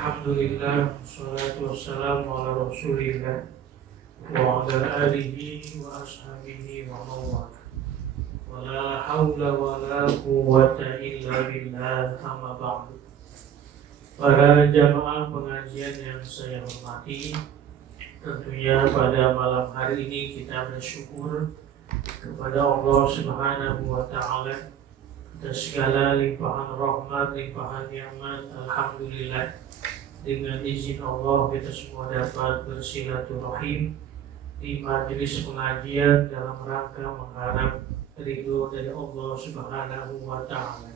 Alhamdulillah, wassalatu wassalamu ala rasulillah wa ala alihi wa ashabihi wa mawala. Wa la hawla wa la quwwata illa billah, amma ba'du. Para jamaah pengajian yang saya hormati, tentunya pada malam hari ini kita bersyukur kepada Allah Subhanahu wa Ta'ala atas segala limpahan rahmat, limpahan nikmat. Alhamdulillah, dengan izin Allah kita semua dapat bersilaturahim di majelis pengajian dalam rangka mengharap ridho dari Allah Subhanahu wa Ta'ala.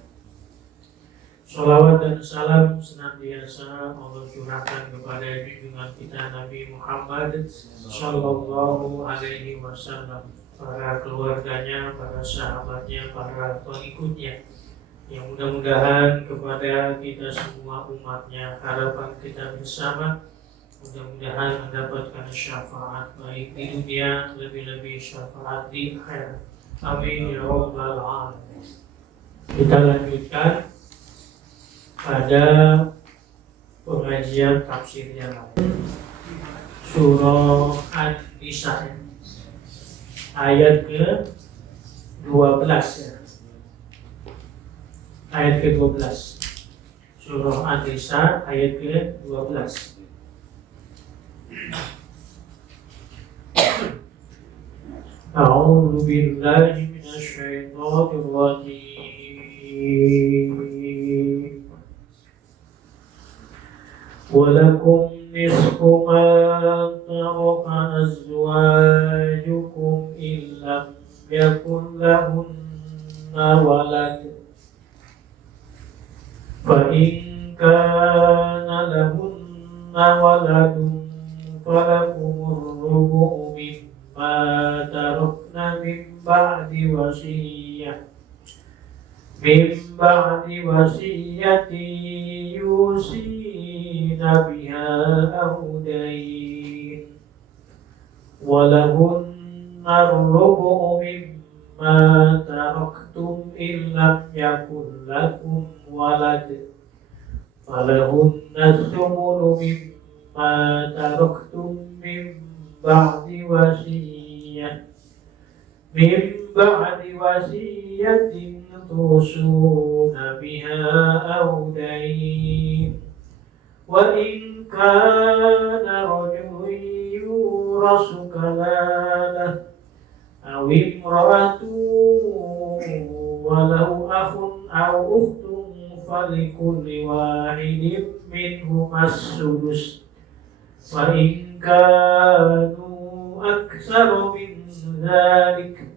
Sholawat dan salam senantiasa Allah curahkan kepada junjungan kita Nabi Muhammad Sallallahu Alaihi Wasallam, para keluarganya, para sahabatnya, para pengikutnya, yang mudah-mudahan kepada kita semua umatnya, harapan kita bersama mudah-mudahan mendapatkan syafaat baik di dunia, lebih-lebih syafaat di akhirat. Amin ya rabbal alamin. Kita lanjutkan pada pengajian tafsir yang lain, surah An-Nisa ayat ke-12 ya. Ayat ke-12. Surah An-Nisa ayat ke-12. A'udzu billahi minasy syaithanir rajim. Walakum nisfu ma taraka azwajukum illam yakun lahunna walad fa in kana lahunna waladun falakumur rubu'u mimma tarakna min ba'di wasiyyati yusina biha aw dayn walahunna rubu'u mimma taraktum illam yakun lakum walad falahunna thumunu mimma taraktum min ba'di wasiyatin tusuna biha aw dayn wa in kana rajulun yurasu kalalah aw imra'atun walau akhun aw ukhtun falikulli wahidin minhum as-sudus wa in kanu aktsara min dzalik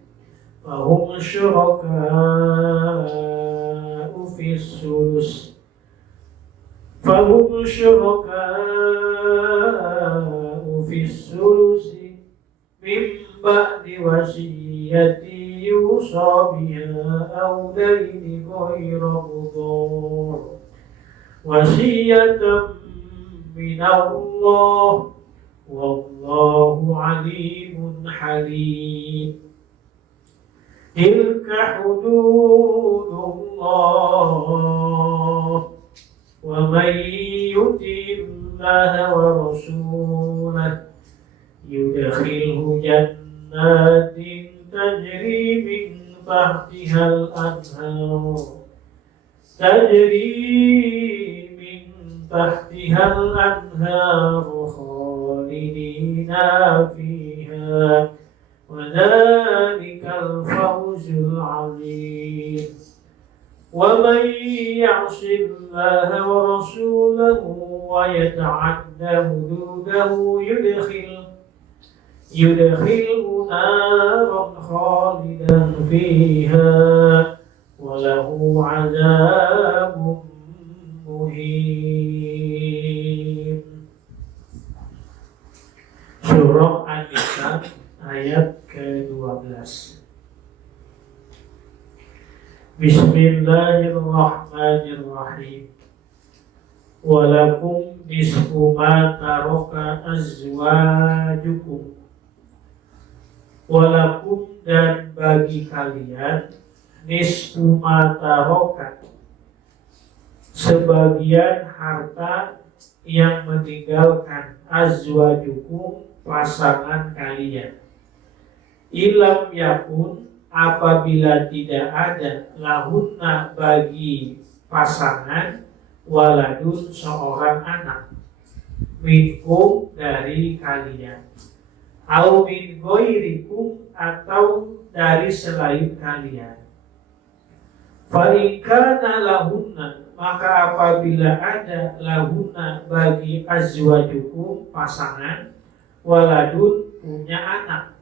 fahum syuraka'u fis sulus min ba'di wasiyyati yusa biha aw dayni ghayra mudar wasiyatan min Allah wallahu alimun halim. Tilka hududullah wa man yuti'illaha wa rasulahu yudkhilhu jannatin tajri min tahtihal anhar khalidina fiha وذلك الفوز العظيم. ومن يعص الله ورسوله ويتعد حدوده يدخله نارا خالدا فيها وله عذاب مهين. Surah An-Nisa ayat ke-12. Bismillahirrahmanirrahim. Walakum nisfu ma taraka azwajukum. Walakum, dan bagi kalian, nisfu ma taraka, sebagian harta yang meninggalkan azwajukum pasangan kalian. Ilam yakun apabila tidak ada lahunna bagi pasangan waladun seorang anak minkum dari kalian au min ghairikum atau dari selain kalian. Fa in kana lahunna maka apabila ada lahunna bagi azwajukum pasangan waladun punya anak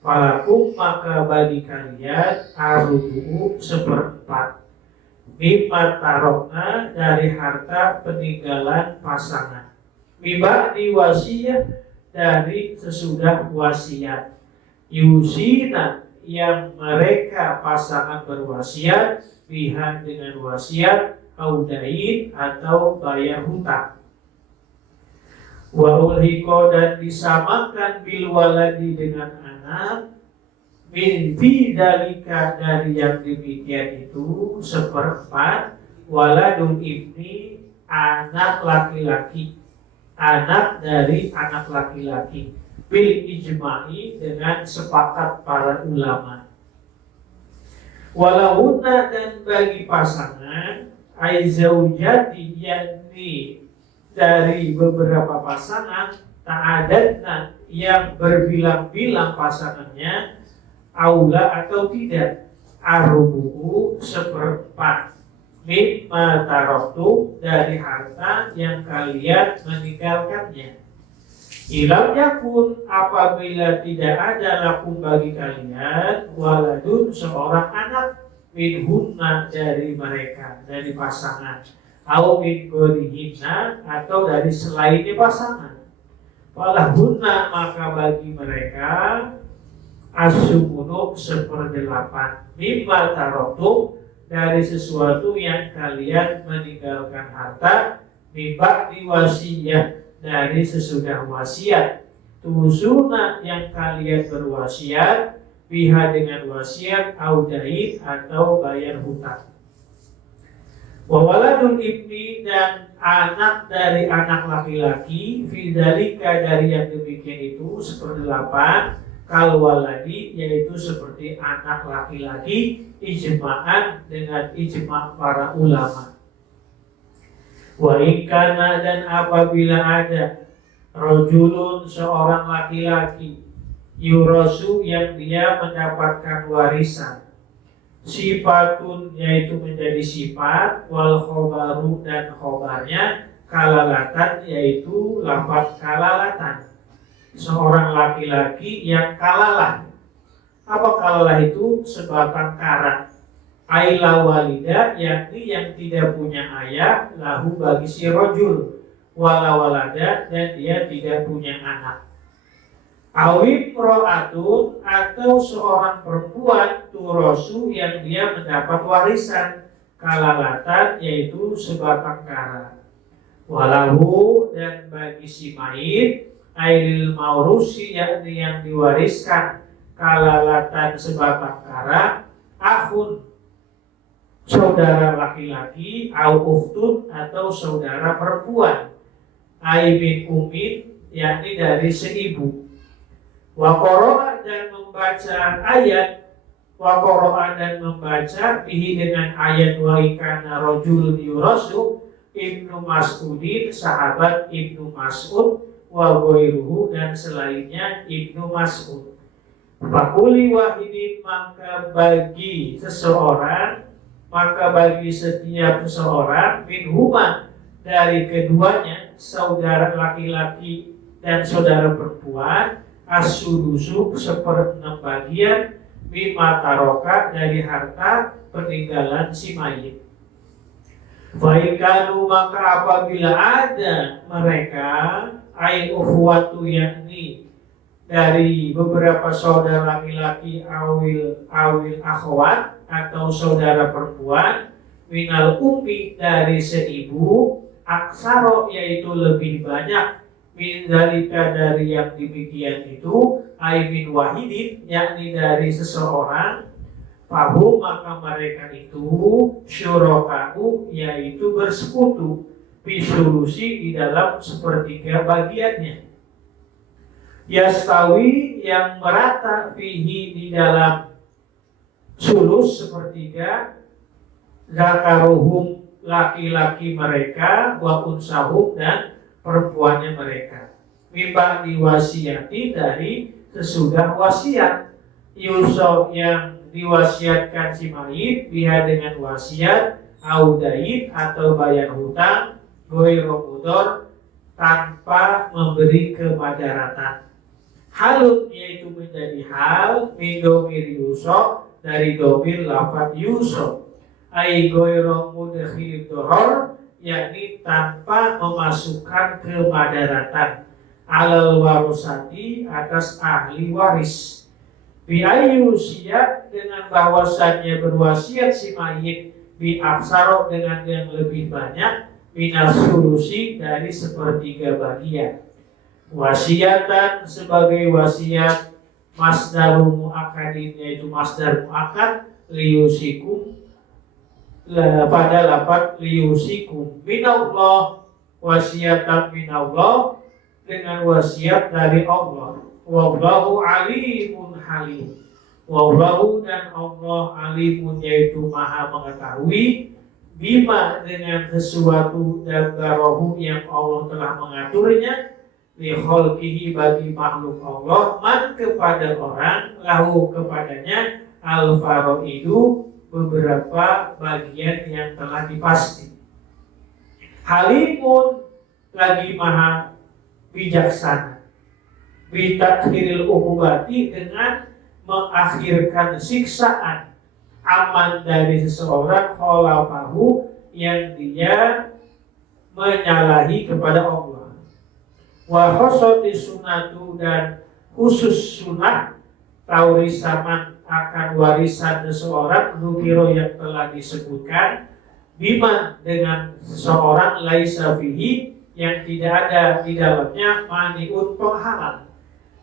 falakum maka bagi kalian arudu seperempat mimma tarokna dari harta peninggalan pasangan mimba di wasiat dari sesudah wasiat yusina yang mereka pasangan berwasiat pihak dengan wasiat audain atau bayar hutang. Wa ulhiqo dan disamakan bil waladi dengan anak min fi dalika dari yang demikian itu seperempat waladun ibni anak laki-laki anak dari anak laki-laki bil ijma'i dengan sepakat para ulama. Walahunna dan bagi pasangan aizaujati yakni dari beberapa pasangan ta'adatna yang berbilang-bilang pasangannya aula atau tidak arubuhu seperempat mimma taraktum dari harta yang kalian meninggalkannya. Ilam yakun apabila tidak ada lakum bagi kalian waladun seorang anak minhunna dari mereka dari pasangan au min ghairihinna atau dari selainnya pasangan falahunna maka bagi mereka as-sumunu seperdelapan mimma taraktum dari sesuatu yang kalian meninggalkan harta mimba di wasiyah dari sesudah wasiat tusuna yang kalian berwasiat biha dengan wasiat audain atau bayar hutang. Wa waladul ibni dan anak dari anak laki-laki fidalika dari yang demikian itu seperdelapan kal waladi yaitu seperti anak laki-laki ijma'an dengan ijma' para ulama. Wa ikana dan apabila ada rojulun seorang laki-laki yurasu yang dia mendapatkan warisan sifatun yaitu menjadi sifat wal khobaru dan khobarnya kalalatan yaitu lafaz kalalatan seorang laki-laki yang kalalah. Apa kalalah itu? Sebatang kara aila walida yakni yang tidak punya ayah lahu bagi si rojul wala walada dan dia tidak punya anak awib ro'atun atau seorang perempuan turosu yang dia mendapat warisan kalalatan yaitu sebatang kara walahu dan bagi si mayit ailil maurusi yakni yang diwariskan kalalatan sebatang kara akhun saudara laki-laki au ukhtun atau saudara perempuan aibin umin yakni dari seibu wa qara'a dan membaca ayat wa qara'a dan membaca bihi dengan ayat wa ikana rajulun yurasu Ibnu Mas'udin sahabat Ibnu Mas'ud wa ghairuhu dan selainnya Ibnu Mas'ud. Fakuli wahidin maka bagi seseorang maka bagi setiap seseorang minhuma dari keduanya saudara laki-laki dan saudara perempuan as-sudusu seperenam bagian mimma taroka dari harta peninggalan si mayit. Faikanu maka apabila ada mereka ain ukhwatu yakni dari beberapa saudara laki-laki awil akhwat atau saudara perempuan minal ummi dari seibu aksaro yaitu lebih banyak min dalika dari yang demikian itu aimin wahidin yakni dari seseorang fahu maka mereka itu syurokaku yaitu bersekutu bisulusi di dalam sepertiga bagiannya. Yastawi yang merata fihi di dalam sulus sepertiga, zakaruhum laki-laki mereka, wa unsahum dan perempuannya mereka. Mimba diwasiati dari sesudah wasiat. Yusuf yang diwasiatkan si mayit biha dengan wasiat, audain atau bayar hutang, goiro mudor tanpa memberi kemudaratan. Halun yaitu menjadi hal min domir Yusuf dari domir lafaz Yusuf. Ai goiro mudkhil dohor, yakni tanpa memasukkan kemudaratan. Alal warosati atas ahli waris. Bi ayu siap dengan bahwasannya berwasiat si mayit bi aksaro dengan yang lebih banyak minas sulusi dari sepertiga bagian. Wasiatan sebagai wasiat masdaru muakkadin yaitu masdar muakkad liyusikum pada lafaz liyusikum minallah, wasiatan minallah dengan wasiat dari Allah. Wallahu alimun halim. Wallahu dan Allah alimun yaitu maha mengetahui bima dengan sesuatu dan barohu yang Allah telah mengaturnya li khalqihi bagi makhluk Allah man kepada orang lahu kepadanya al faraidu beberapa bagian yang telah dipasti. Halimun lagi maha bijaksana. Bitakhiril uqubati dengan mengakhirkan siksaan aman dari seseorang khalafahu yang dia menyalahi kepada Allah. Wa khosoti sunatu dan khusus sunat taurisaman akan warisan seseorang nukiro yang telah disebutkan bima dengan seseorang laisa fihi yang tidak ada di dalamnya maniun penghalang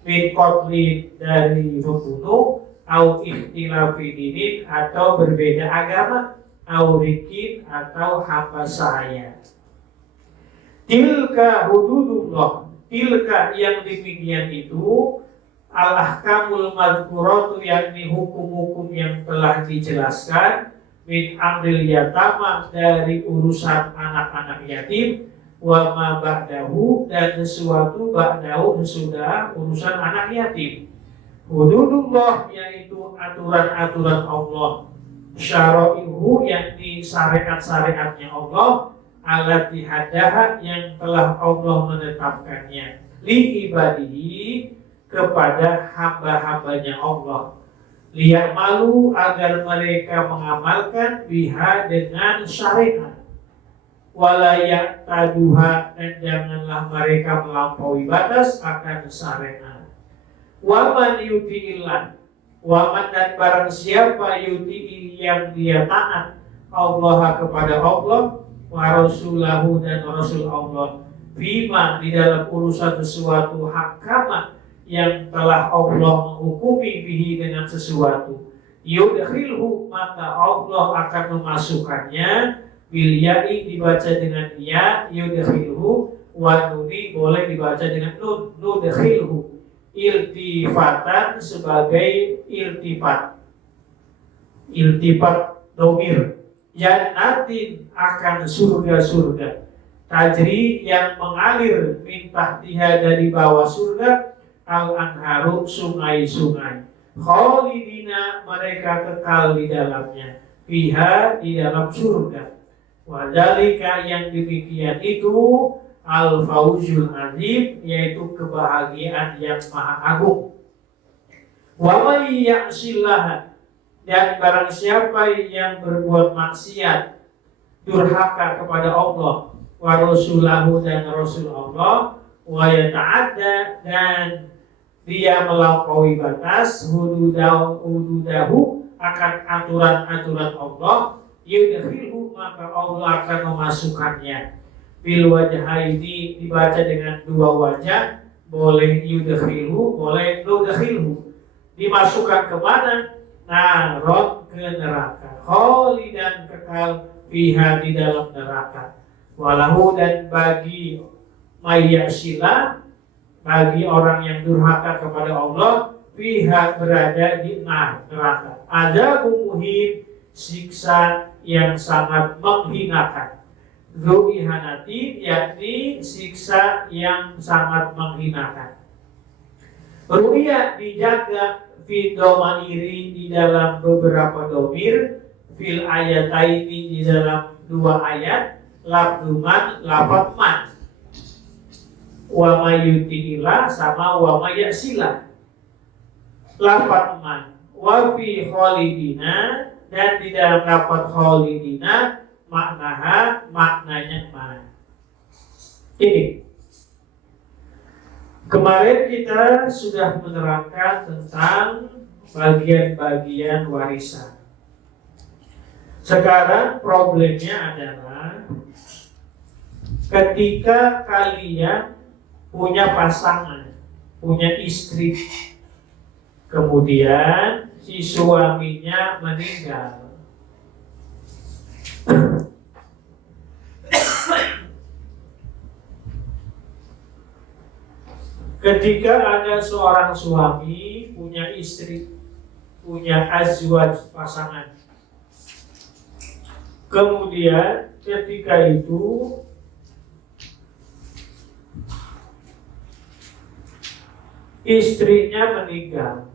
min qatli dari membunuh au ikhtilafi dinin atau berbeda agama au rikin atau hamba sahaya. Tilka hududullah, tilka yang demikian itu al-ahkamul madhkuratu yakni hukum-hukum yang telah dijelaskan min amril yatama dari urusan anak-anak yatim wa ma ba'dahu dan sesuatu ba'dahu sesudah urusan anak yatim. Hududullah yaitu aturan-aturan Allah, syara'ihu yakni syariat-syariatnya Allah, allati haddaha yang telah Allah menetapkannya li ibadihi kepada hamba-hambanya Allah, liya'malu agar mereka mengamalkan biha dengan syariat, walayak taduha dan janganlah mereka melampaui batas akan syariat. Waman yuti'illah, waman dan barang siapa yuti'i yang dia taat Allah kepada Allah wa rasulahu dan rasul Allah bima di dalam urusan sesuatu hakama yang telah Allah menghukumi bihi dengan sesuatu, yudkhilhu maka Allah akan memasukkannya bil ya'i dibaca dengan ya, yudkhilhu wa nuni boleh dibaca dengan nun, nudkhilhu iltifatan sebagai iltifat domir, jannatin akan surga-surga, tajri yang mengalir min tahtiha dari bawah surga, al-anharu sungai-sungai, khalidina mereka kekal di dalamnya, fiha di dalam surga. Wadhalika yang demikian itu al-fauzul azim yaitu kebahagiaan yang maha agung. Wa may ya'sillaha dan barang siapa yang berbuat maksiat durhaka kepada Allah wa rasulahu dan rasul Allah wa yata'adda dan dia melampaui batas hududahu akan aturan-aturan Allah, yudkhilhu maka Allah akan memasukkannya bil wajhaini dibaca dengan dua wajah, boleh yudkhilhu boleh nudkhilhu, dimasukkan ke mana? Naron ke neraka, khalidan kekal fiha di dalam neraka, Walahu dan bagi mayyasila, bagi orang yang durhaka kepada Allah, fiha berada di neraka. Ada muhin, siksa yang sangat menghinakan. Dzu ihanati, yakni siksa yang sangat menghinakan. Ru'ya dijaga fi domairi di dalam beberapa domir, fil ayataini di dalam dua ayat, labduman lafad man, wa mayuti'ilah sama wa mayasila. Lafad man wa fi khalidina, dan di dalam lafad khalidina maknanya man. Ini kemarin kita sudah menerangkan tentang bagian-bagian warisan. Sekarang problemnya adalah ketika kalian punya pasangan, punya istri, kemudian si suaminya meninggal. Ketika ada seorang suami punya istri, punya azwaj, pasangan, kemudian ketika itu istrinya meninggal.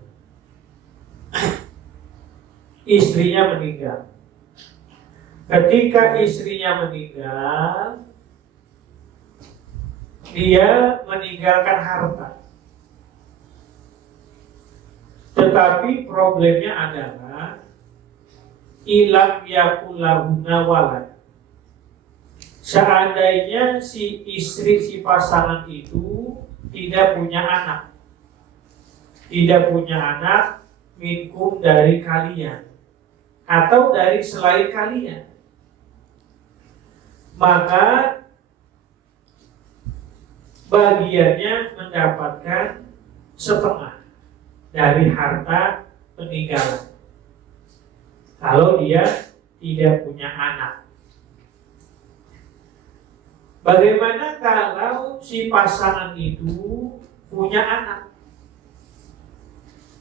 Istrinya meninggal. Ketika istrinya meninggal, dia meninggalkan harta. Tetapi problemnya adalah ilam yakulahuna walad. Seandainya si istri, si pasangan itu tidak punya anak, tidak punya anak minkum dari kalian atau dari selain kalian, maka bagiannya mendapatkan setengah dari harta peninggalan kalau dia tidak punya anak. Bagaimana kalau si pasangan itu punya anak?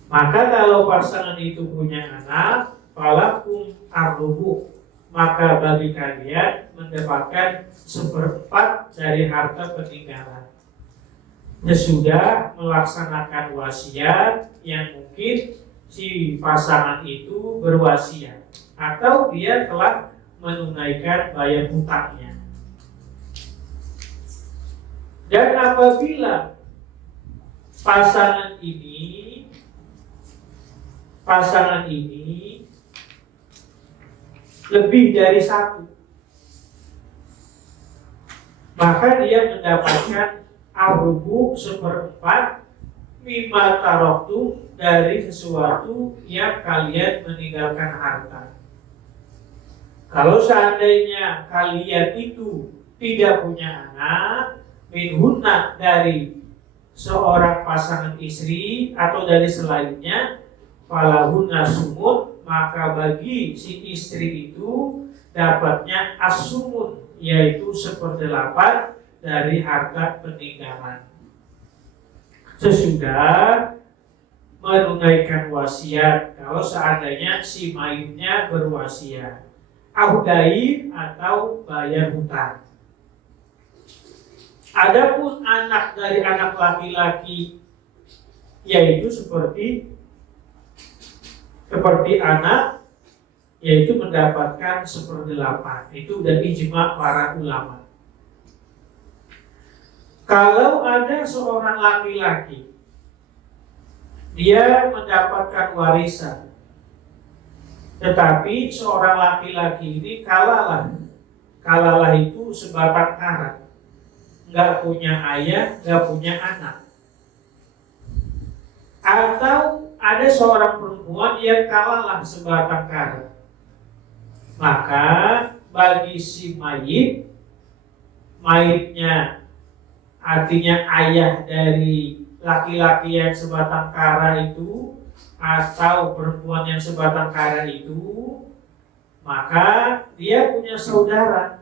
Maka kalau pasangan itu punya anak, falakum arrubu, maka bagi kalian mendapatkan seperempat dari harta peninggalan. Sesudah melaksanakan wasiat yang mungkin si pasangan itu berwasiat atau dia telah menunaikan bayar hutangnya. Dan apabila pasangan ini lebih dari satu, maka dia mendapatkan arrubu seperempat mimma taraktum dari sesuatu yang kalian meninggalkan harta. Kalau seandainya kalian itu tidak punya anak, minhunna dari seorang pasangan istri atau dari selainnya, falahunna sumun, maka bagi si istri itu dapatnya as-sumun, yaitu 1/8 dari harta peninggalan. Sesudah menunaikan wasiat, kalau seandainya si mayitnya berwasiat, audain atau bayar hutang. Adapun anak dari anak laki-laki, yaitu seperti anak, yaitu mendapatkan 1/8. Itu udah ijma para ulama. Kalau ada seorang laki-laki, dia mendapatkan warisan, tetapi seorang laki-laki ini kalalah itu sebatang kara, nggak punya ayah, nggak punya anak. Atau ada seorang perempuan yang kalalah sebatang kara, maka bagi si mayitnya, artinya ayah dari laki-laki yang sebatang kara itu atau perempuan yang sebatang kara itu, maka dia punya saudara.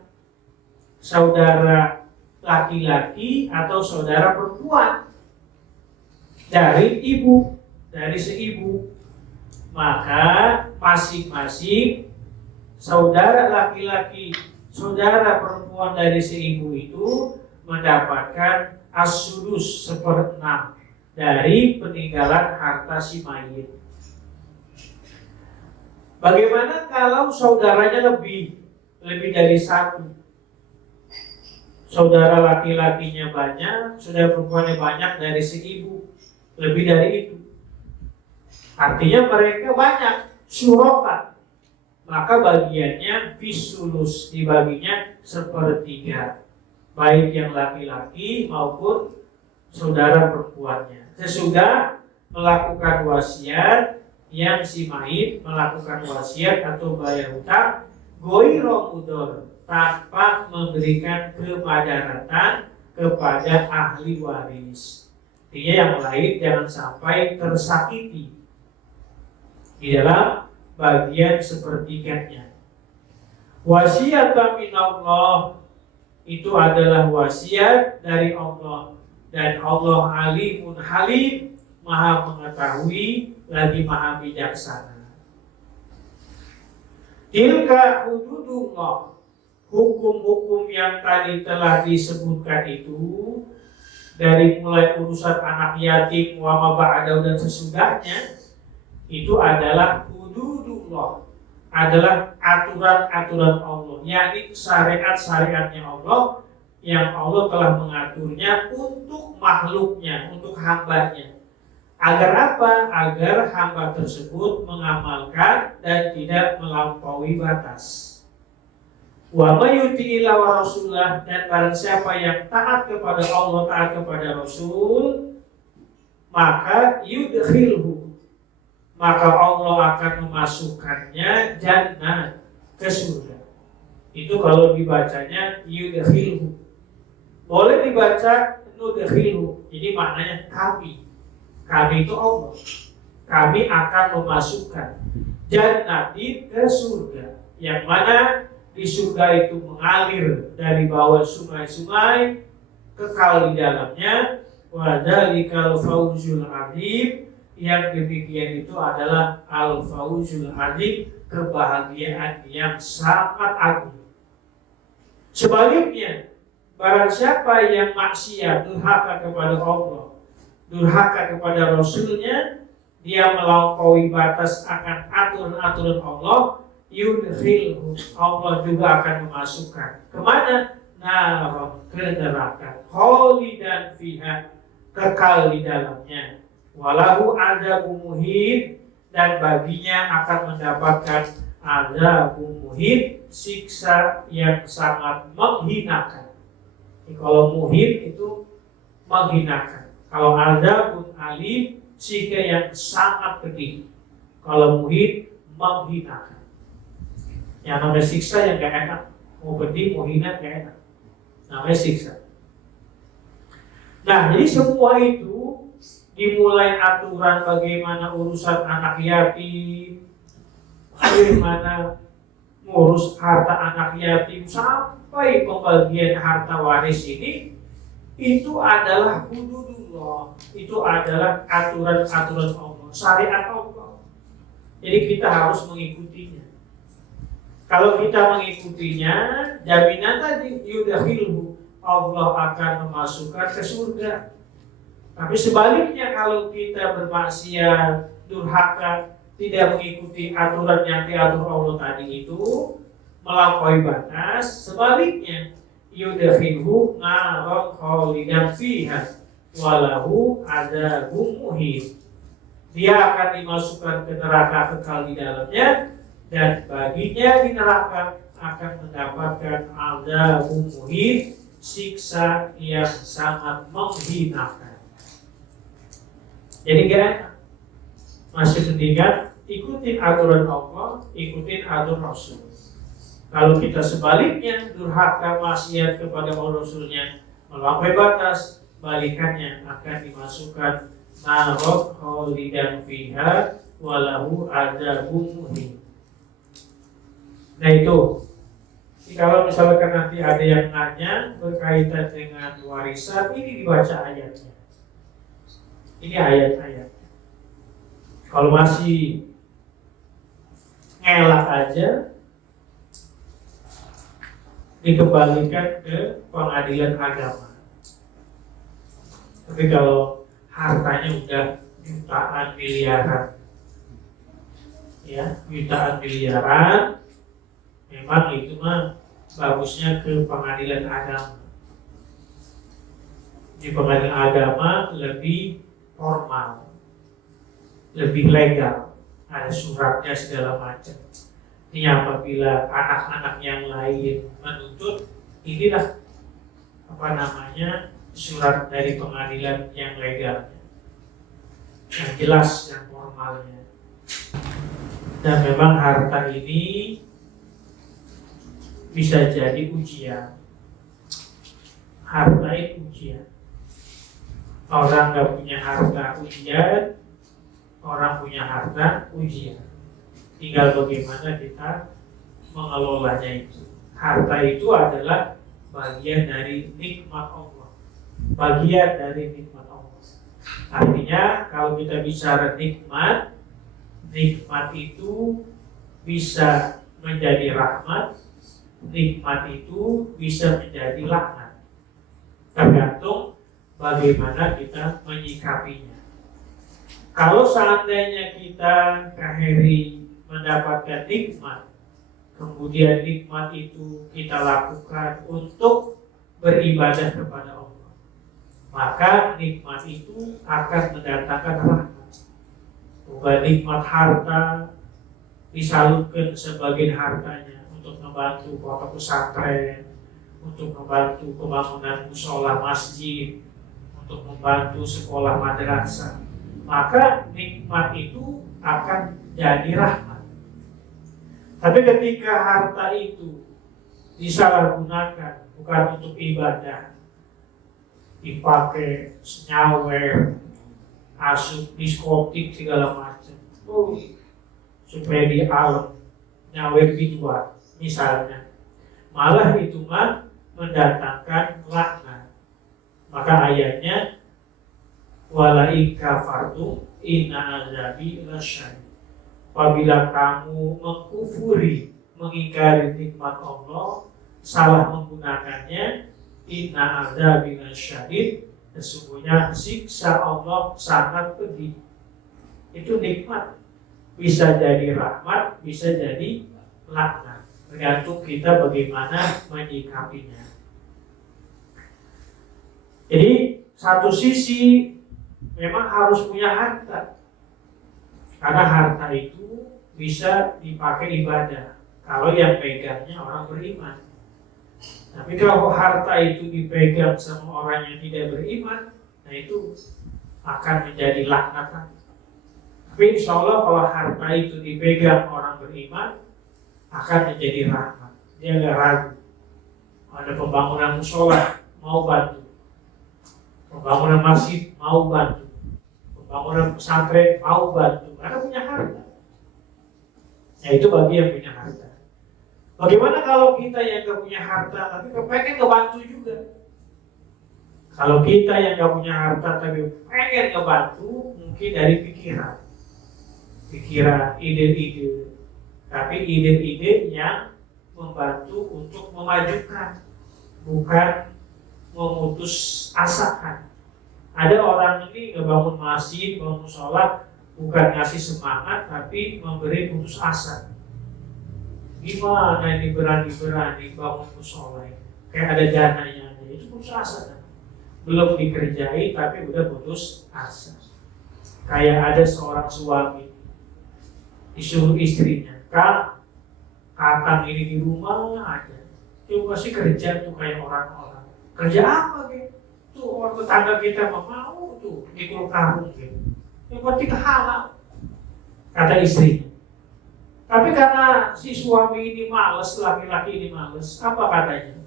saudara laki-laki atau saudara perempuan dari seibu, maka masing-masing saudara laki-laki, saudara perempuan dari seibu itu mendapatkan as-sudus 1/6 dari peninggalan harta si mayit. Bagaimana kalau saudaranya lebih dari satu? Saudara laki-lakinya banyak, saudara perempuannya banyak dari seibu, lebih dari itu. Artinya mereka banyak, syuroka. Maka bagiannya bisulus, dibaginya 1/3. Baik yang laki-laki maupun saudara perempuannya. Sesudah melakukan wasiat, yang si mayit melakukan wasiat atau bayar hutang goiro mudor, tanpa memberikan kemudaratan kepada ahli waris. Artinya yang lain jangan sampai tersakiti di dalam bagian 1/3-nya. Wasiat minallah itu adalah wasiat dari Allah, dan Allah alimun halim, maha mengetahui lagi maha bijaksana. Tilka hududullah, hukum-hukum yang tadi telah disebutkan itu, dari mulai urusan anak yatim, wa ma ba'dahu dan sesudahnya, itu adalah hududullah, adalah aturan-aturan Allah, yakni syariat-syariatnya Allah yang Allah telah mengaturnya untuk makhluknya, untuk hambanya. Agar apa? Agar hamba tersebut mengamalkan dan tidak melampaui batas. Wa may yuti'illah wa rasulah, dan barang siapa yang taat kepada Allah, taat kepada Rasul, maka yudkhilhu, maka Allah akan memasukkannya jannah, ke surga. Itu kalau dibacanya yudkhilhu. Boleh dibaca nudkhilhu, jadi maknanya kami itu Allah. Kami akan memasukkan jannatin, ke surga, yang mana di surga itu mengalir dari bawah sungai-sungai, kekal di dalamnya. Wa dzalikal fawzul adzim, yang demikian itu adalah al-fawzul adzim, kebahagiaan yang sangat agung. Sebaliknya, barang siapa yang maksiat, durhaka kepada Allah, durhaka kepada Rasulnya, dia melampaui batas akan aturan-aturan Allah, yudkhilhu, Allah juga akan memasukkan kemana? Naron, ke neraka, khalidan fiha, kekal di dalamnya. Walahu adzabun muhin, dan baginya akan mendapatkan adzabun muhin, siksa yang sangat menghinakan. Kalau muhin itu menghinakan. Kalau adzabun alim, siksa yang sangat pedih. Kalau muhin, menghinakan. Yang namanya siksa yang gak enak, mau pedih, mau hina gak enak. Namanya siksa. Nah, jadi semua itu dimulai aturan bagaimana urusan anak yatim, bagaimana ngurus harta anak yatim, sampai pembagian harta waris ini, itu adalah hududullah, itu adalah aturan-aturan Allah, syariat Allah. Jadi kita harus mengikutinya. Kalau kita mengikutinya, jaminan tadi yudkhilhu, Allah akan memasukkan ke surga. Tapi sebaliknya, kalau kita bermaksiat, durhaka, tidak mengikuti aturan yang diatur Allah tadi itu, melampaui batas, sebaliknya yudkhilhu naron khalidan fiha walahu adzabun muhin, dia akan dimasukkan ke neraka, kekal di dalamnya, dan baginya di neraka akan mendapatkan adzabun muhin, siksa yang sangat menghinakan. Jadi gak enak. Masih pentingkan ikutin aturan Allah, ikutin aturan Rasul. Kalau kita sebaliknya durhaka, maksiat kepada Allah Rasulnya, melampaui batas, balikannya akan dimasukkan narot khalidan fiha walahu adzabun muhin. Nah itu Kalau misalkan nanti ada yang nanya berkaitan dengan warisan, ini dibaca ayatnya. Ini ayat-ayat. Kalau masih ngelak aja, dikembalikan ke pengadilan agama. Tapi kalau hartanya udah jutaan miliaran, ya jutaan miliaran, memang itu mah bagusnya ke pengadilan agama. Di pengadilan agama lebih formal, lebih legal, ada suratnya segala macam. Ini apabila anak-anak yang lain menuntut, inilah surat dari pengadilan yang legalnya, yang jelas, yang formalnya. Dan memang harta ini bisa jadi ujian. Harta itu ujian. Orang nggak punya harta ujian, orang punya harta ujian. Tinggal bagaimana kita mengelolanya itu. Harta itu adalah bagian dari nikmat Allah. Bagian dari nikmat Allah. Artinya kalau kita bicara nikmat, nikmat itu bisa menjadi rahmat, nikmat itu bisa menjadi laknat. Tergantung bagaimana kita menyikapinya. Kalau seandainya kita kaheri mendapatkan nikmat, kemudian nikmat itu kita lakukan untuk beribadah kepada Allah, maka nikmat itu akan mendatangkan rahmat. Bukan nikmat harta disalurkan sebagian hartanya untuk membantu pondok pesantren, untuk membantu pembangunan mushola masjid, untuk membantu sekolah madrasah, maka nikmat itu akan jadi rahmat. Tapi ketika harta itu disalahgunakan bukan untuk ibadah, dipakai senyawer, asup diskotik segala macam, supaya di alam nyawer biduan misalnya, malah itu mah mendatangkan laknat. Maka ayatnya wala in kafartum inna azabi lasyadid. Apabila kamu mengkufuri, mengingkari nikmat Allah, salah menggunakannya, inna azabi lasyadid, sesungguhnya siksa Allah sangat pedih. Itu nikmat, bisa jadi rahmat, bisa jadi laknat, tergantung kita bagaimana menyikapinya. Jadi satu sisi memang harus punya harta, karena harta itu bisa dipakai ibadah kalau yang pegangnya orang beriman. Tapi kalau harta itu dipegang sama orang yang tidak beriman, nah itu akan menjadi laknat. Tapi insya Allah kalau harta itu dipegang orang beriman, akan menjadi rahmat. Dia nggak ragu. Ada pembangunan mushola, mau bantu. Pembangunan masjid, mau bantu. Pembangunan pesantren, mau bantu. Karena punya harta. Nah itu bagi yang punya harta. Bagaimana kalau kita yang nggak punya harta, tapi kepengen ngebantu juga? Kalau kita yang nggak punya harta, tapi pengen ngebantu, mungkin dari pikiran, ide-ide. Tapi ide-ide yang membantu untuk memajukan, bukan memutus asakan. Ada orang ini ngebangun masjid, bangun sholat, bukan ngasih semangat, tapi memberi putus asa. Gimana ini berani-berani bangun mushola, kayak ada dananya, itu putus asa. Belum dikerjai, tapi udah putus asa. Kayak ada seorang suami disuruh istrinya, Kak, Kakang ini di rumah aja, coba sih kerja tuh kayak orang-orang. Kerja apa gitu? Tuh orang tetangga kita mau tuh mikul karung gitu. Yang penting halal, kata istrinya. Tapi karena si suami ini males, laki-laki ini males, apa katanya?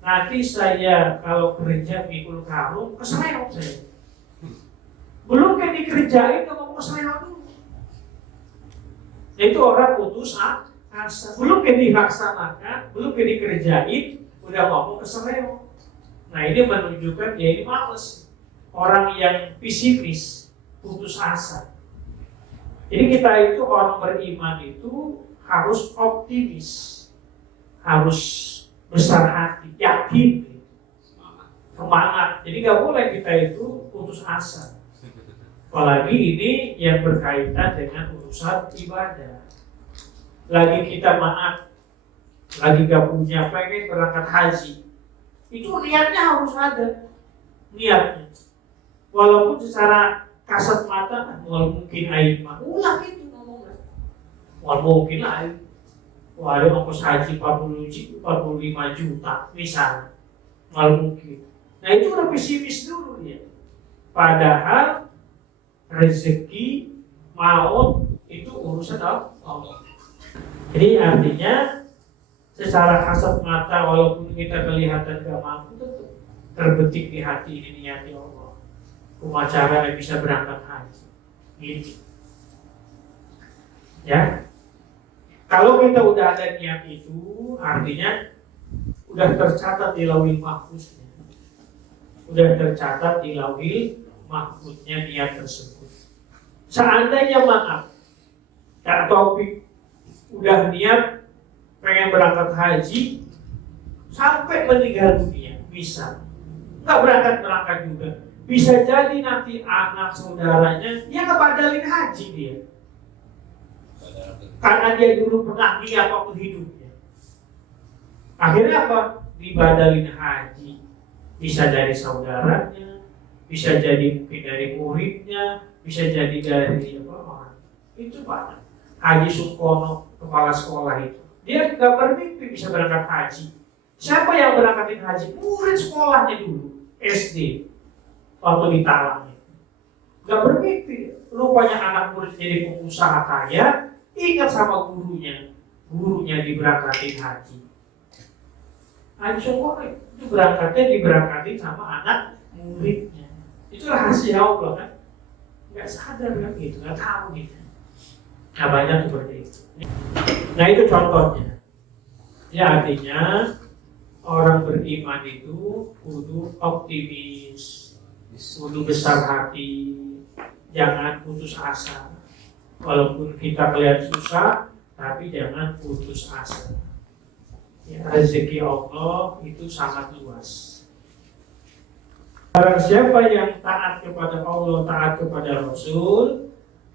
Nanti saya kalau kerja mikul karung, keseleo saya. Belum kayak dikerjain, nggak mau keseleo dulu. Itu orang putus asa. Belum dilaksanakan, belum dikerjain, udah ngomong keseleo. Nah ini menunjukkan dia ini males. Orang yang pesimis, putus asa. Jadi kita itu orang beriman itu harus optimis, harus besar hati, yakin, semangat. Jadi nggak boleh kita itu putus asa. Apalagi ini yang berkaitan dengan urusan ibadah. Lagi kita maaf, lagi gak punya pengen berangkat haji, itu niatnya harus ada, niatnya. Walaupun secara kasat mata, walaupun mungkin air mah, ulah itu ngomongnya. Walaupun mungkin air, ada ongkos haji 45 juta, misalnya, walaupun mungkin. Nah itu udah pesimis dulu ya. Padahal rezeki, maut itu urusan Allah. Jadi artinya secara kasat mata walaupun kita kelihatan gak mampu, tetap terbetik di hati ini niatnya Allah. Umacara bisa berangkat haji. Gitu. Ya. Kalau kita udah ada niat itu, artinya udah tercatat di lauhil mahfuznya. Udah tercatat di lauhil mahfuznya niat tersebut. Seandainya maaf, Kak Taufik udah niat pengen berangkat haji sampai meninggal dunia, bisa nggak berangkat juga, bisa jadi nanti anak saudaranya dia ngebadalin haji dia, karena dia dulu pernah niat waktu hidupnya. Akhirnya apa? Dibadalin haji, bisa dari saudaranya, bisa jadi mungkin dari muridnya, bisa jadi dari orang. Itu banyak. Haji Sukono, kepala sekolah itu, dia nggak bermimpi bisa berangkat haji. Siapa yang berangkatin haji? Murid sekolahnya dulu, SD, waktu di Talang. Nggak bermimpi. Rupanya anak murid jadi pengusaha kaya, ingat sama gurunya diberangkatin haji. Haji Sukono itu diberangkatin sama anak muridnya. Itu rahasia Allah kan? Nggak sadar kan gitu, nggak tahu gitu. Nah banyak seperti itu. Nah itu contohnya. Ya artinya orang beriman itu kudu optimis, kudu besar hati, jangan putus asa. Walaupun kita kelihatan susah, tapi jangan putus asa. Ya, rezeki Allah itu sangat luas. Barang siapa yang taat kepada Allah, taat kepada Rasul,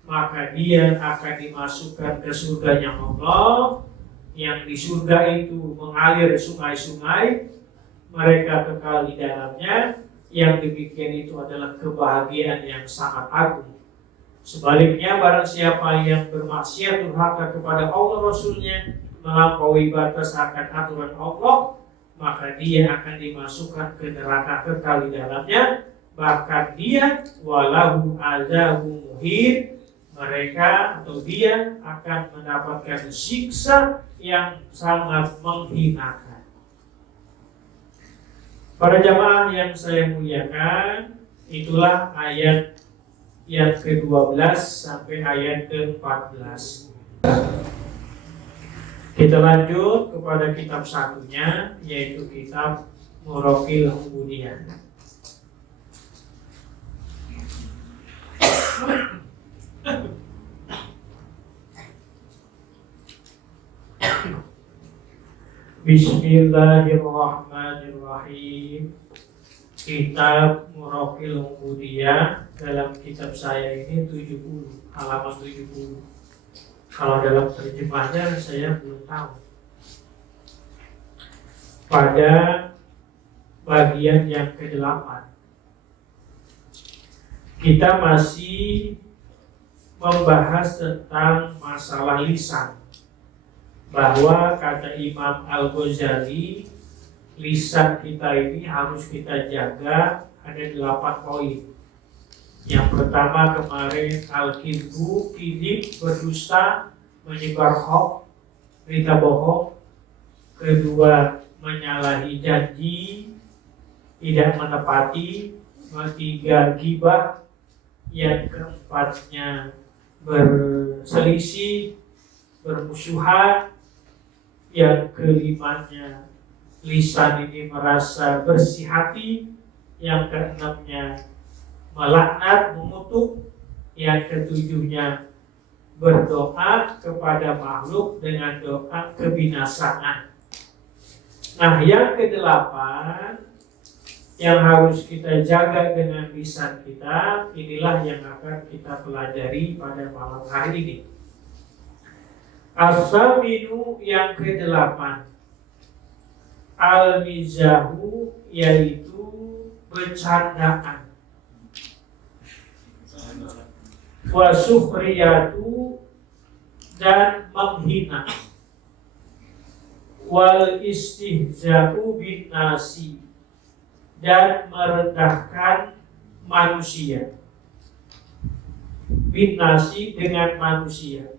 maka dia akan dimasukkan ke surganya Allah, yang di surga itu mengalir sungai-sungai, mereka kekal di dalamnya. Yang demikian itu adalah kebahagiaan yang sangat agung. Sebaliknya, barang siapa yang bermaksiat durhaka kepada Allah Rasulnya, melampaui batas akan aturan Allah, maka dia akan dimasukkan ke neraka kekal di dalamnya. Bahkan dia walahu azabun muhin, mereka atau dia akan mendapatkan siksa yang sangat menghinakan. Para jamaah yang saya muliakan, itulah ayat yang ke-12 sampai ayat ke-14. Kita lanjut kepada kitab satunya, yaitu kitab Muraqil Ubudiyah. Bismillahirrahmanirrahim. Kitab Muraqil Ubudiyah, dalam kitab saya ini 70, halaman 70. Kalau dalam terjemahnya saya belum tahu. Pada bagian yang ke-8 kita masih membahas tentang masalah lisan, bahwa kata Imam Al-Ghazali, lisan kita ini harus kita jaga. Ada 8 poin. Yang pertama kemarin al-kidbu, kidib, berdusta, menyebar hoax, berita bohong. Kedua, menyalahi janji, tidak menepati. Ketiga, ghibah. Yang keempatnya berselisih, bermusuhan. Yang kelimanya, lisan ini merasa bersih hati. Yang keenamnya, melaknat, mengutuk. Yang ketujuhnya, berdoa kepada makhluk dengan doa kebinasaan. Nah, yang kedelapan yang harus kita jaga dengan lisan kita, inilah yang akan kita pelajari pada malam hari ini. As-saminu yang kedelapan, al-mizahu, yaitu bercandaan. Wa sukhriyatu, dan menghina. Wal istihza'u bin nasi, dan merendahkan manusia. Bin nasi, dengan manusia.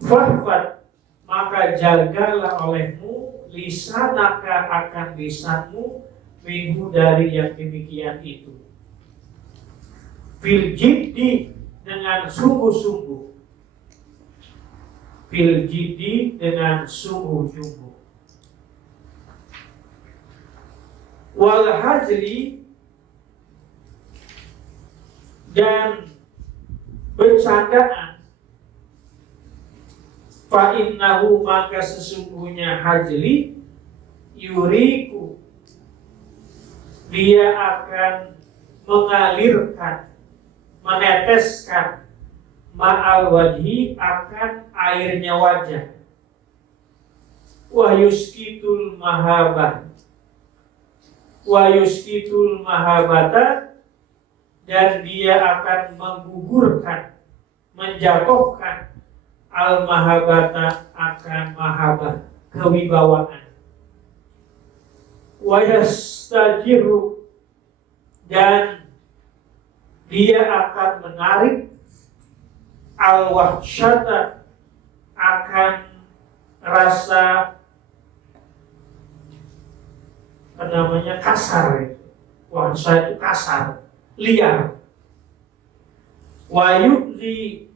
Fahfad, maka jagalah olehmu lisanaka, akan lisanmu, minhu, dari yang demikian itu. Fil jiddi, dengan sungguh-sungguh. Fil jiddi, dengan sungguh-sungguh. Wal hajri, dan bercandaan. Fa innahu, maka sesungguhnya hajri, yuriku, dia akan mengalirkan, meneteskan, ma'al wajhi, akan airnya wajah. Wa yuskitul mahabah, wa yuskitul mahabata, dan dia akan menggugurkan, menjatuhkan, al mahabata, akan mahabah, kewibawaan. Wa yastajiru, dan dia akan menarik, al wahsyata, akan rasa kasar. Wahsya itu kasar, liar. Wa yu'zi,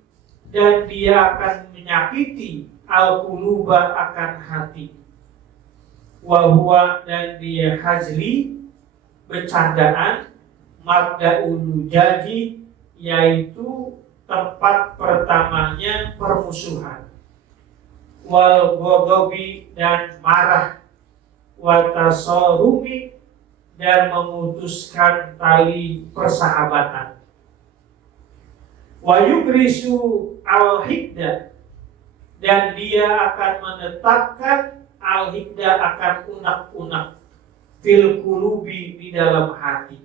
dan dia akan menyakiti, al quluba, akan hati. Wa huwa, dan dia hajli, bercandaan, mabda'ul jaji, yaitu tempat pertamanya permusuhan. Wal ghadabi, dan marah. Wa tasarrumi, dan memutuskan tali persahabatan. Wa yugrisu al-hikda, dan dia akan menetapkan al-hikda, akan unak-unak, fil qulubi, di dalam hati.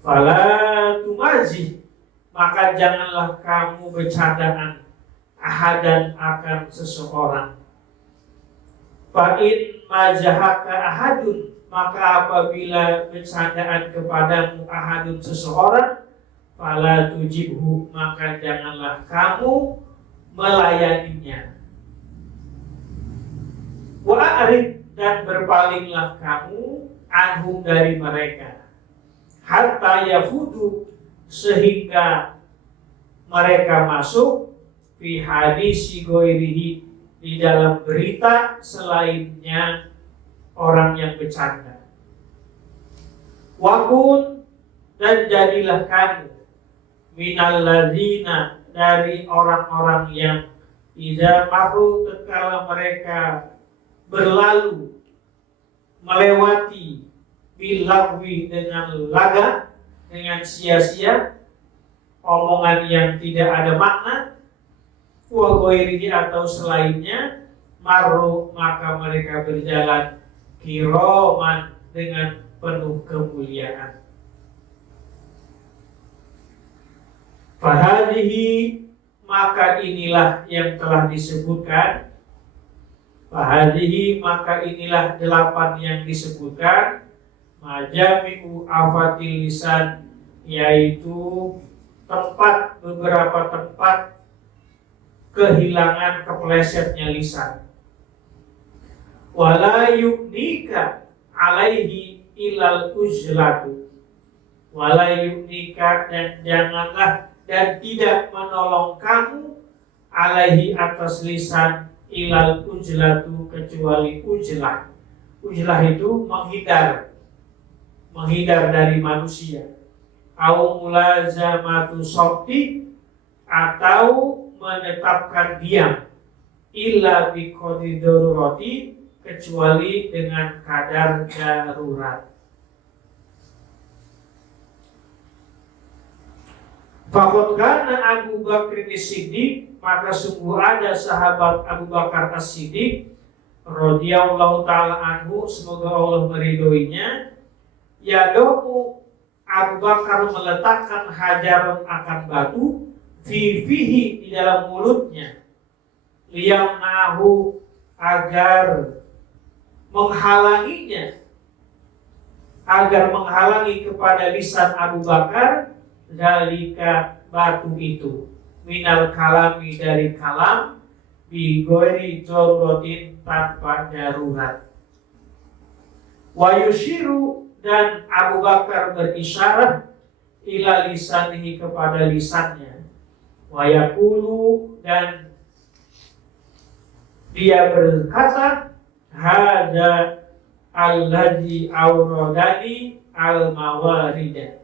Fala tumazi, maka janganlah kamu bercandaan, ahadan, akan seseorang. Fa in majahaka ahadun, maka apabila bercandaan kepadamu ahadun, seseorang, fala tujibhu, maka janganlah kamu melayaninya. Wa a'rid, dan berpalinglah kamu, anhum, dari mereka. Hatta yafudu, sehingga mereka masuk, fi hadisi ghairihi, di dalam berita selainnya orang yang bercanda. Wakun, dan jadilah kamu, minal ladzina, dari orang-orang yang idza maru, tatkala mereka berlalu, melewati, bilagwi, dengan laga, dengan sia-sia, omongan yang tidak ada makna, wa ghairihi, atau selainnya, maru, maka mereka berjalan, kiroman, dengan penuh kemuliaan. Fahadihi, maka inilah yang telah disebutkan. Fahadihi, maka inilah 8 yang disebutkan. Majami'u afatil lisan, yaitu beberapa tempat kehilangan, keplesetnya lisan. Wala yu'nika alaihi ilal ujlatu, wala yu'nika, dan janganlah, dan tidak menolong kamu, alaihi, atas lisan, ilal ujlatu kecuali ujlah. Ujlah itu menghindar dari manusia. Au mulazamatu softi, atau menetapkan diam. Illa biqadri darurati, kecuali dengan kadar darurat. Faqad kana Abu Bakr as-Siddiq, maka sungguh ada sahabat Abu Bakar as-Siddiq radhiyallahu taala anhu, semoga Allah meridhoinya, yadomu Abu Bakar meletakkan hajaran akan batu fihi di dalam mulutnya, liyamnahu agar menghalangi kepada lisan Abu Bakar dalika batu itu, minal kalami dari kalam, bi ghairi daruratin tanpa darurat. Wa yushiru, dan Abu Bakar berisyarat, ila lisanihi kepada lisannya, wa yaqulu, dan dia berkata, hadza alladzi awradani al-mawarida.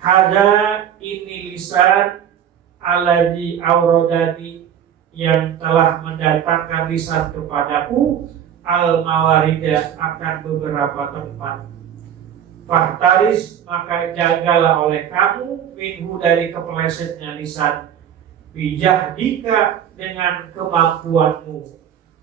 Hadza, ini lisan, alladzi awradani, yang telah mendatangkan lisan kepadaku, al-mawarida, akan beberapa tempat. Fahtaris, maka jagalah oleh kamu, minhu, dari kepelesetnya lisan, bijahdika, dengan kemampuanmu.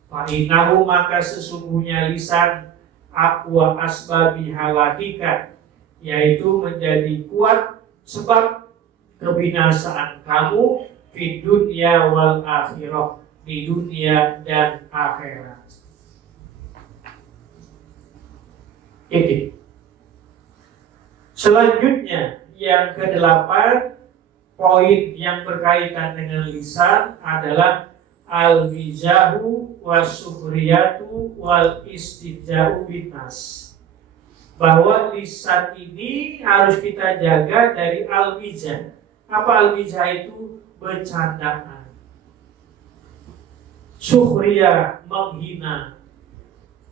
Fa'inahu, maka sesungguhnya lisan, aqwa asbabi halakika, yaitu menjadi kuat sebab kebinasaan kamu, di dunia wal akhirah, di dunia dan akhirat. Ini. Selanjutnya yang ke-8, poin yang berkaitan dengan lisan adalah al-mizahu was-sukhriyatu wal istihza'u binnas. Bahwa lisan ini harus kita jaga dari al-mizah. Apa al-mizah itu? Bercandaan. Sukhriyah, menghina,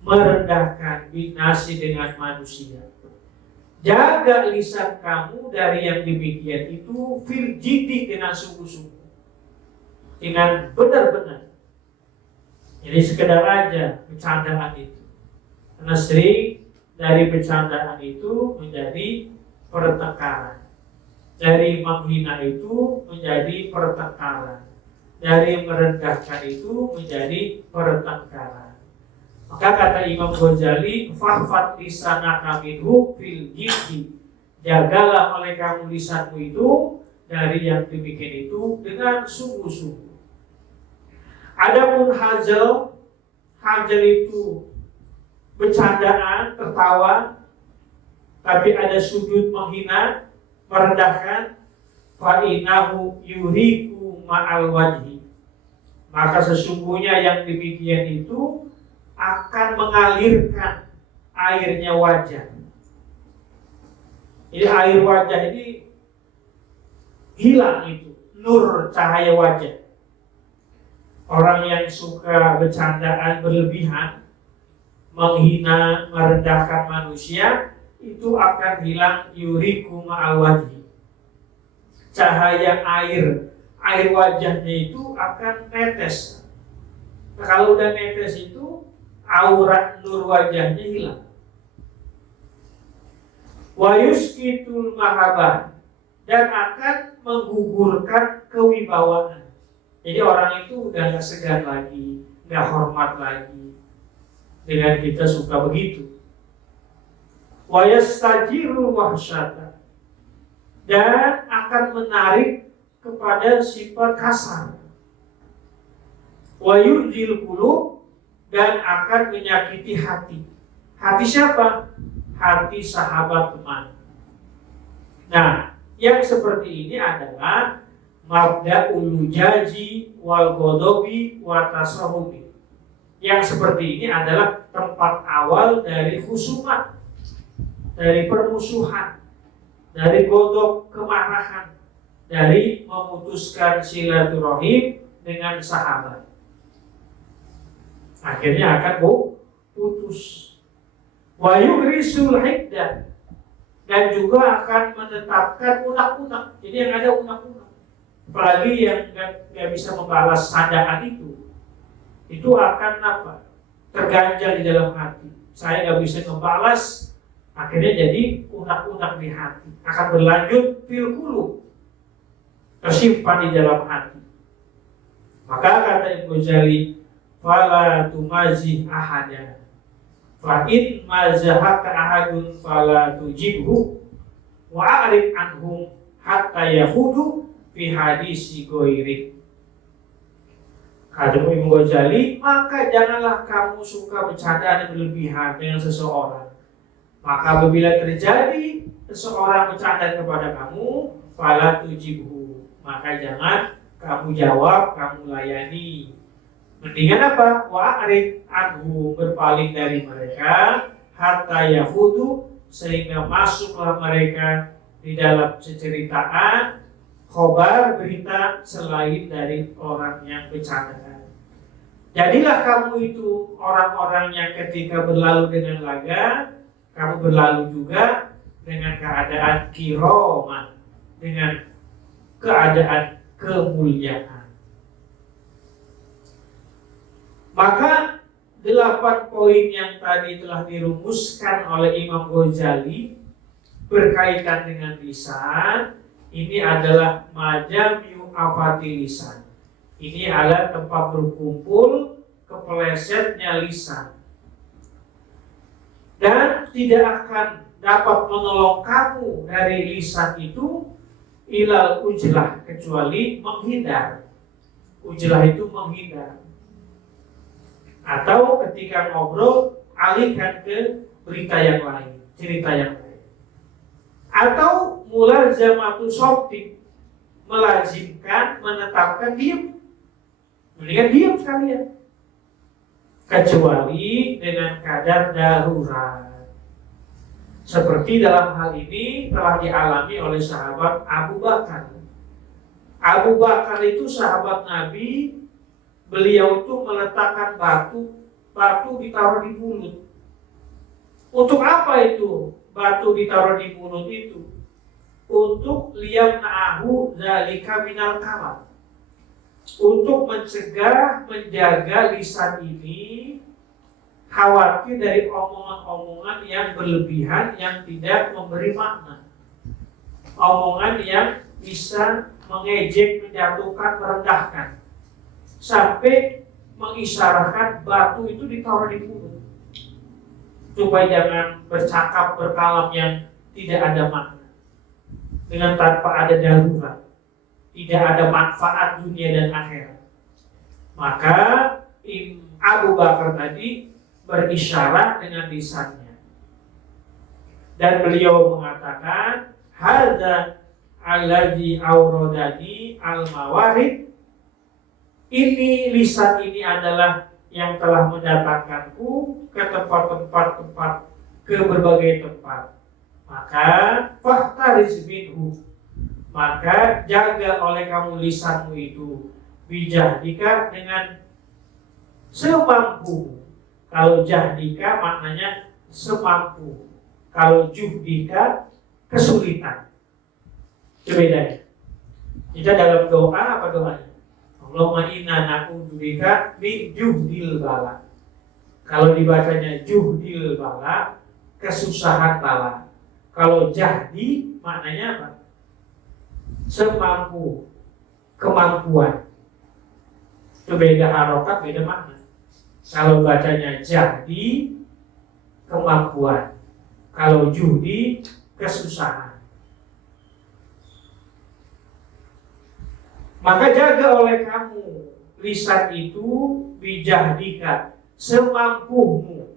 merendahkan, binasi, dengan manusia. Jaga lisan kamu dari yang demikian itu, fil jiddi, dengan sungguh-sungguh, dengan benar-benar. Jadi sekedar aja bercandaan itu, karena sering dari bercandaan itu menjadi pertengkaran, dari menghina itu menjadi pertengkaran, dari merendahkan itu menjadi pertengkaran. Maka kata Imam Ghazali, fahfat lisanaka minhu fil jiddi, jagalah oleh kamu lisanmu itu dari yang demikian itu dengan sungguh-sungguh. Adapun hazal itu bercandaan, tertawa, tapi ada sujud menghina, merendahkan, fa'inahu yuriku ma'al wajhi, maka sesungguhnya yang demikian itu akan mengalirkan airnya wajah. Jadi air wajah ini hilang, itu nur cahaya wajah. Orang yang suka bercandaan berlebihan, menghina, merendahkan manusia, itu akan hilang yuriku ma'al wajhi. Cahaya air wajahnya itu akan netes. Nah, kalau udah netes itu aurat nur wajahnya hilang. Wa yuskitul mahabah, dan akan menggugurkan kewibawaan. Jadi orang itu udah gak segan lagi, gak hormat lagi dengan kita suka begitu. Wa yastajirul wahsyata, dan akan menarik kepada sifat kasar. Wa yudhil qulub, dan akan menyakiti hati. Hati siapa? Hati sahabat teman. Nah, yang seperti ini adalah mabda'ul lujaji wal godobi wa tasahubi. Yang seperti ini adalah tempat awal dari khusumat, dari permusuhan, dari godok kemarahan, dari memutuskan silaturahim dengan sahabat. akhirnya akan putus. Wa yugrisul hiddah, dan juga akan menetapkan unak-unak. Jadi yang ada unak-unak, apalagi yang nggak bisa membalas sadaan itu akan apa? Terganjal di dalam hati. Saya nggak bisa membalas, akhirnya jadi unak-unak di hati. Akan berlanjut fil qulub, tersimpan di dalam hati. Maka kata Ibnu Ghazali, fala tumazih ahada, fa in mazahaka ahadun fala tujibhu wa a'rid anhum hatta yahudu fi hadisi ghairi. Kata Ibnu Ghazali, maka janganlah kamu suka bercanda dan berlebihan dengan seseorang. Maka apabila terjadi seseorang bercanda kepada kamu, fala tujibhu, maka jangan kamu jawab, kamu layani. Mendingan apa? Wa'arid anhu, berpaling dari mereka, hatta yafudu, sehingga masuklah mereka di dalam ceritaan, khobar, berita selain dari orang yang bercanda. Jadilah kamu itu orang-orang yang ketika berlalu dengan laga, kamu berlalu juga dengan keadaan kiromah, dengan keadaan kemuliaan. Maka 8 poin yang tadi telah dirumuskan oleh Imam Ghazali berkaitan dengan lisan, ini adalah majami'u afati lisan. Ini adalah tempat berkumpul kepelesetnya lisan. Dan tidak akan dapat menolong kamu dari lisan itu ilal ujlah, kecuali menghindar. Ujlah itu menghindar. Atau ketika ngobrol, alihkan ke berita yang lain, cerita yang lain. Atau mulazamatu shoptik, melazimkan, menetapkan diam. Mendingan diam sekalian. Kecuali dengan kadar darurat. Seperti dalam hal ini telah dialami oleh sahabat Abu Bakar. Abu Bakar itu sahabat Nabi. Beliau itu meletakkan batu ditaruh di mulut. Untuk apa itu batu ditaruh di mulut itu? Untuk liyamna'ahu dzalika minal kalam. Untuk mencegah, menjaga lisan ini khawatir dari omongan-omongan yang berlebihan, yang tidak memberi makna. Omongan yang bisa mengejek, menjatuhkan, merendahkan, sampai mengisyaratkan batu itu ditaruh di mulut, supaya jangan bercakap, berkalam yang tidak ada makna, dengan tanpa ada darurat, tidak ada manfaat dunia dan akhirat. Maka Abu Bakar tadi berisyarat dengan lisannya, dan beliau mengatakan, hadza alladzi auradani al-mawarid, ini lisan ini adalah yang telah mendatangkanku ke tempat-tempat, ke berbagai tempat. Maka fahtariz minhu, maka jaga oleh kamu lisanmu itu, bijahdika, dengan semampu. Kalau jahdika maknanya semampu, kalau juhdika kesulitan. Itu bedanya. Kita dalam doa apa doanya? Allahumma inna na'udzubika min juhdil bala. Kalau dibacanya juhdil bala, kesusahan bala. Kalau jahdi maknanya apa? Semampu, kemampuan. Itu beda harokat, beda makna. Kalau bacanya jahdi, kemampuan. Kalau juhdi, kesusahan. Maka jaga oleh kamu lisan itu, bijahdika, semampumu.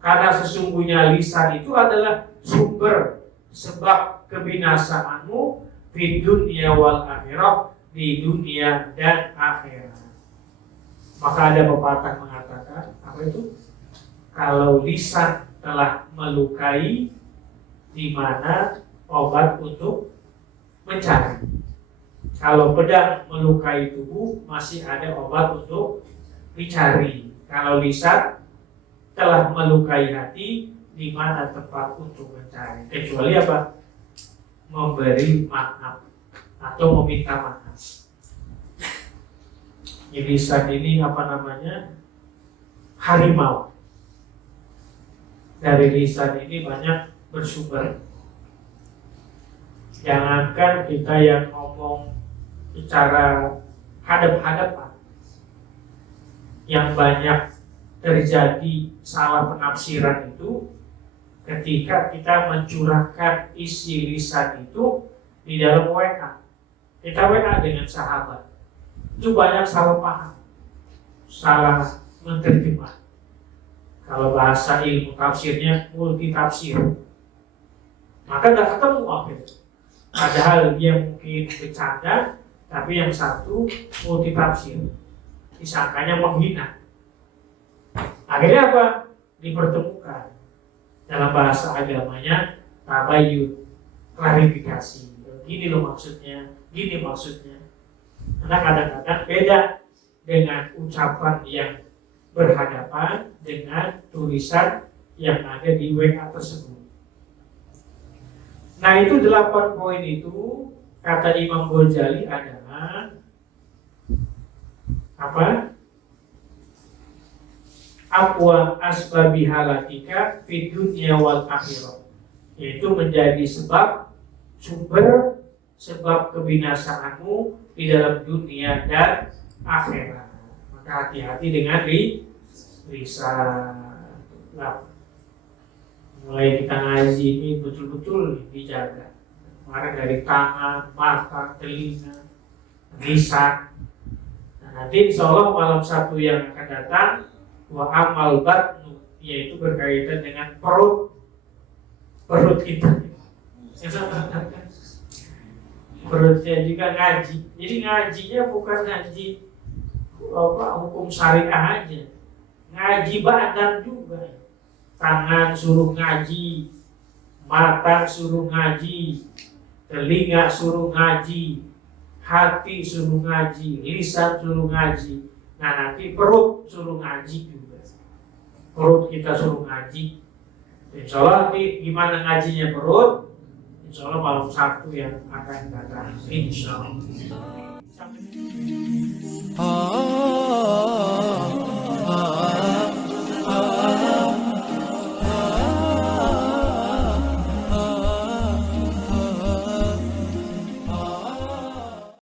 Karena sesungguhnya lisan itu adalah sumber sebab kebinasaanmu di dunia wal akhirah, di dunia dan akhirat. Maka ada pepatah mengatakan, apa itu? Kalau lisan telah melukai, di mana obat untuk mencari. Kalau pedang melukai tubuh, masih ada obat untuk dicari. Kalau lisan telah melukai hati, di mana tempat untuk mencari? Kecuali apa? Memberi maaf atau meminta maaf. Lisan ini apa namanya? Harimau. Dari lisan ini banyak bersumber. Jangankan kita yang ngomong secara hadap-hadapan, yang banyak terjadi salah penafsiran itu ketika kita mencurahkan isi lisan itu di dalam WA. Kita WA dengan sahabat, itu banyak salah paham, salah menerjemah. Kalau bahasa ilmu tafsirnya multi tafsir, maka nggak ketemu apa itu. Padahal dia mungkin bercanda, tapi yang satu multi tafsir, disangkanya menghina. Akhirnya apa? Dipertemukan. Dalam bahasa agamanya tabayyun, klarifikasi. Gini loh maksudnya, gini maksudnya. Karena kadang-kadang beda dengan ucapan yang berhadapan dengan tulisan yang ada di WA tersebut. Nah, itu 8 poin itu kata Imam Ghazali adalah apa? Aqwa asbabi halatika fid dunya wal akhirah. Yaitu menjadi sumber sebab kebinasaanmu di dalam dunia dan akhirat. Maka hati-hati dengan lisan. Mulai kita ngaji ini betul-betul dijaga. Kemarin dari tangan, mata, telinga, lisan. Nah, nanti insya Allah malam Sabtu yang akan datang, wa amal batnu, yaitu berkaitan dengan perut kita. Perutnya juga ngaji. Jadi ngajinya bukan ngaji hukum syariah aja, ngaji badan juga. Tangan suruh ngaji, mata suruh ngaji, telinga suruh ngaji, hati suruh ngaji, lisan suruh ngaji. Nah, nanti perut suruh ngaji juga. Perut kita suruh ngaji. Insya Allah nanti gimana ngajinya perut? Insya Allah malam Sabtu yang akan datang. Insya Allah.